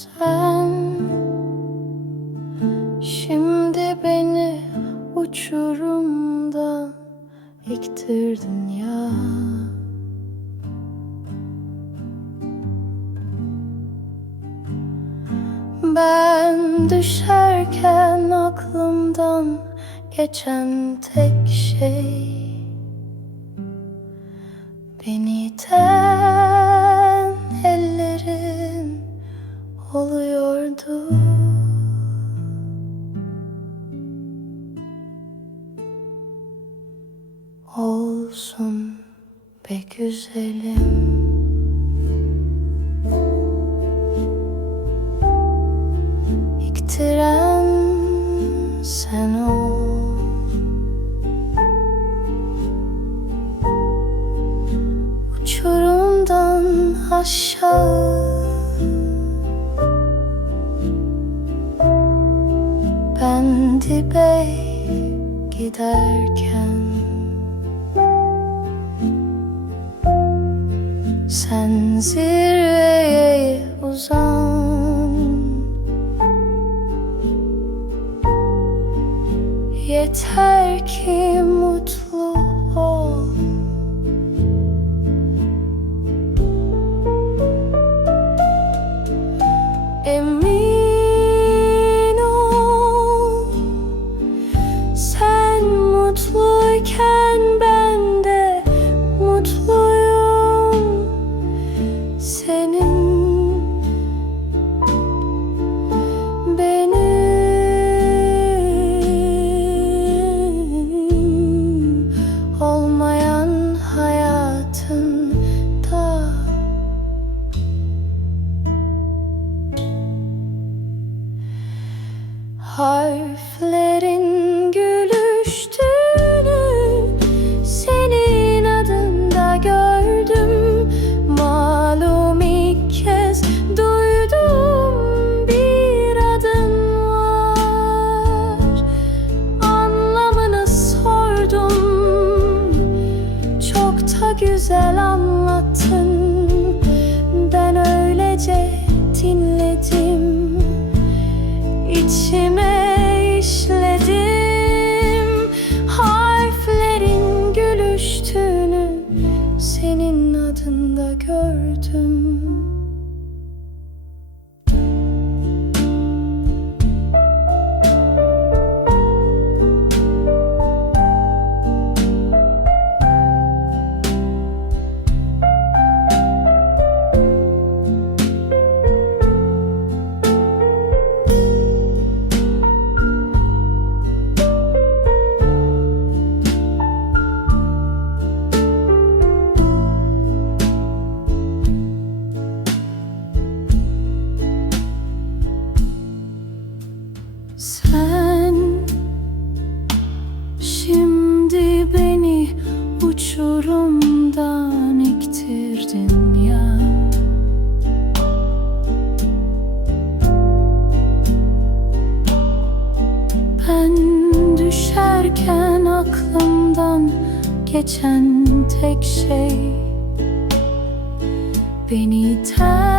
Sen. Şimdi beni uçurumdan iktirdin ya. Ben düşerken aklımdan geçen tek şey Beni iten Olsun be güzelim. İktiren sen ol. Uçurumdan aşağı Ben dibe giderken Sen zirveye uzan. Yeter ki mutlu ol Harflerin gülüştüğünü senin adında gördüm. Malum ilk duydum bir adın var. Anlamını sordum. Çok da güzel anlattın. Ben öylece dinledim. İçime uçurumdan iktirdin ya. Ben düşerken aklımdan geçen tek şey Beni iten